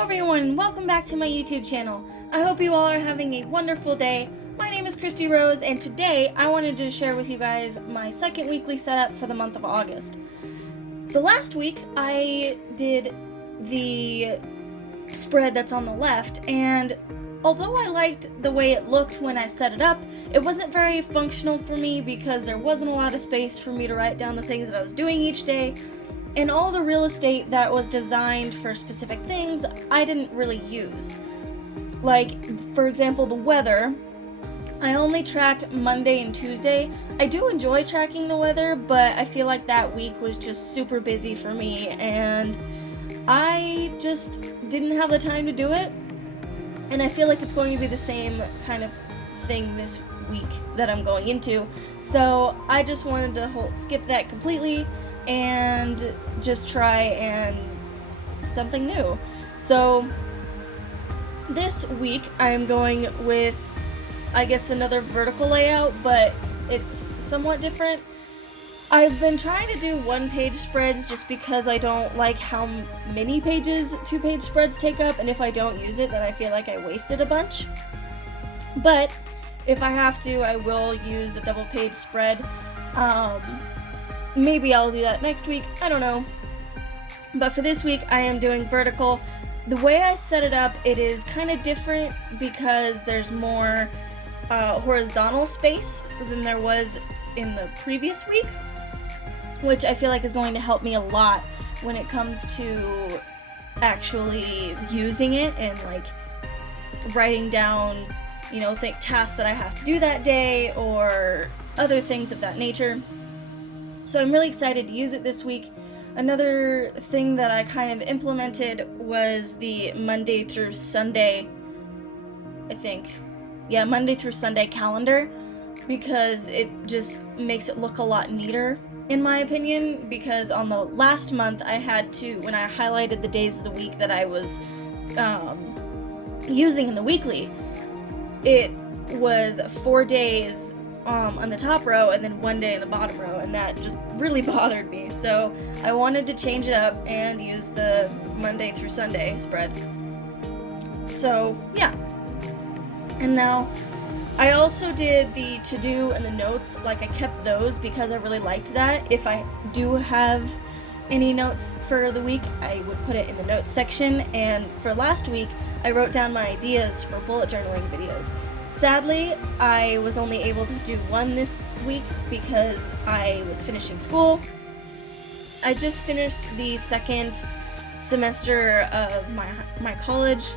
Hello everyone, and welcome back to my YouTube channel. I hope you all are having a wonderful day. My name is Christy Rose, and today I wanted to share with you guys my second weekly setup for the month of August. So last week I did the spread that's on the left, and although I liked the way it looked when I set it up, it wasn't very functional for me because there wasn't a lot of space for me to write down the things that I was doing each day. And all the real estate that was designed for specific things, I didn't really use. Like, for example, the weather. I only tracked Monday and Tuesday. I do enjoy tracking the weather, but I feel like that week was just super busy for me, and I just didn't have the time to do it. And I feel like it's going to be the same kind of thing this week that I'm going into. So I just wanted to skip that completely and just try and something new. So this week I'm going with, I guess, another vertical layout, but it's somewhat different. I've been trying to do one-page spreads just because I don't like how many pages two-page spreads take up, and if I don't use it, then I feel like I wasted a bunch. But if I have to, I will use a double-page spread. Maybe I'll do that next week, I don't know. But for this week, I am doing vertical. The way I set it up, it is kind of different because there's more horizontal space than there was in the previous week, which I feel like is going to help me a lot when it comes to actually using it and like writing down, tasks that I have to do that day or other things of that nature. So I'm really excited to use it this week. Another thing that I kind of implemented was the Monday through Sunday, Monday through Sunday calendar, because it just makes it look a lot neater, in my opinion, because on the last month I had to, when I highlighted the days of the week that I was using in the weekly, it was 4 days on the top row and then 1 day in the bottom row, and that just really bothered me. So I wanted to change it up and use the Monday through Sunday spread. So yeah. And now I also did the to-do and the notes. Like, I kept those because I really liked that. If I do have any notes for the week, I would put it in the notes section. And for last week, I wrote down my ideas for bullet journaling videos. Sadly, I was only able to do one this week because I was finishing school. I just finished the second semester of my college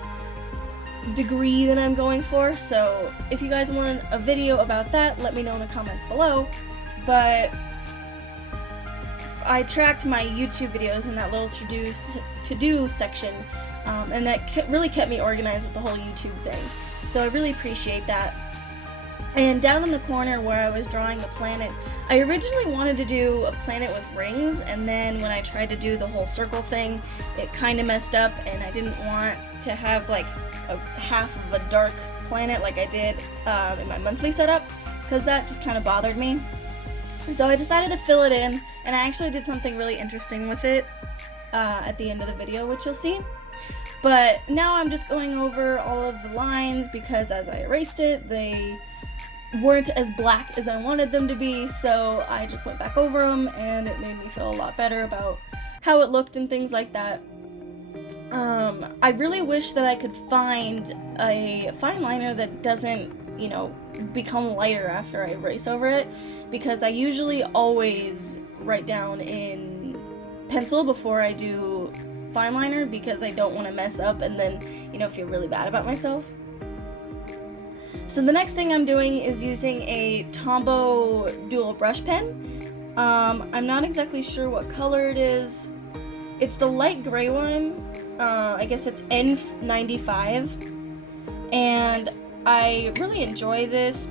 degree that I'm going for, so if you guys want a video about that, let me know in the comments below. But I tracked my YouTube videos in that little to-do section, and that really kept me organized with the whole YouTube thing. So I really appreciate that. And down in the corner where I was drawing the planet, I originally wanted to do a planet with rings, and then when I tried to do the whole circle thing, it kind of messed up, and I didn't want to have like a half of a dark planet like I did in my monthly setup, because that just kind of bothered me. So I decided to fill it in, and I actually did something really interesting with it at the end of the video, which you'll see. But now I'm just going over all of the lines because as I erased it, they weren't as black as I wanted them to be, so I just went back over them, and it made me feel a lot better about how it looked and things like that. I really wish that I could find a fine liner that doesn't, become lighter after I erase over it, because I usually always write down in pencil before I do fine liner because I don't want to mess up and then, feel really bad about myself. So the next thing I'm doing is using a Tombow dual brush pen. I'm not exactly sure what color it is. It's the light gray one. I guess it's N95. And I really enjoy this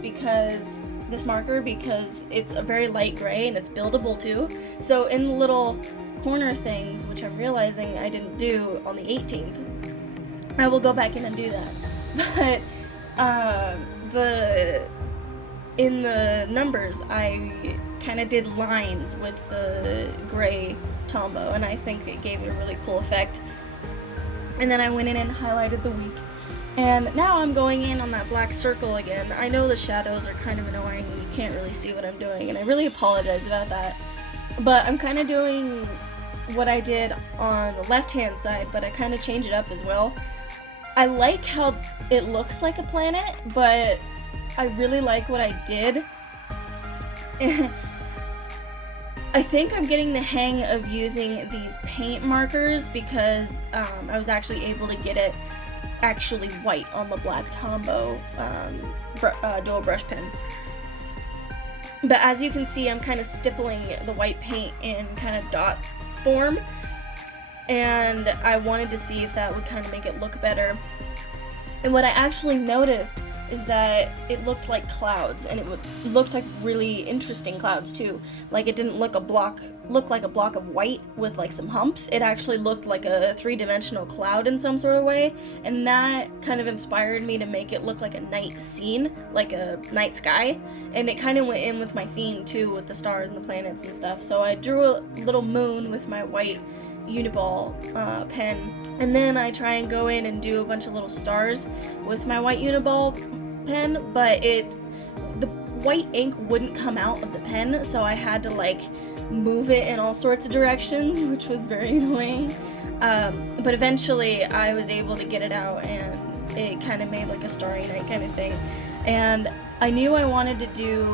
marker because it's a very light gray and it's buildable too. So in the little corner things, which I'm realizing I didn't do on the 18th, I will go back in and do that. But in the numbers, I kind of did lines with the gray Tombow, and I think it gave it a really cool effect. And then I went in and highlighted the week. And now I'm going in on that black circle again. I know the shadows are kind of annoying and you can't really see what I'm doing, and I really apologize about that. But I'm kind of doing what I did on the left-hand side, but I kind of change it up as well. I like how it looks like a planet, but I really like what I did. I think I'm getting the hang of using these paint markers because I was actually able to get it actually white on the black Tombow dual brush pen. But as you can see, I'm kind of stippling the white paint in kind of dot form, and I wanted to see if that would kind of make it look better. And what I actually noticed is that it looked like clouds, and it looked like really interesting clouds too. Like it didn't look like a block of white with like some humps. It actually looked like a three-dimensional cloud in some sort of way, and that kind of inspired me to make it look like a night scene, like a night sky. And it kind of went in with my theme too, with the stars and the planets and stuff. So I drew a little moon with my white Uni-ball pen, and then I try and go in and do a bunch of little stars with my white Uni-ball pen, but the white ink wouldn't come out of the pen, so I had to like move it in all sorts of directions, which was very annoying. But eventually I was able to get it out, and it kind of made like a starry night kind of thing. And I knew I wanted to do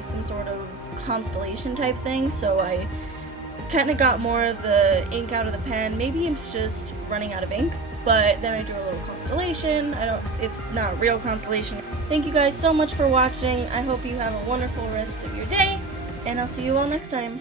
some sort of constellation type thing, so I kind of got more of the ink out of the pen. Maybe it's just running out of ink, but then I drew a little constellation. It's not a real constellation. Thank you guys so much for watching. I hope you have a wonderful rest of your day, and I'll see you all next time.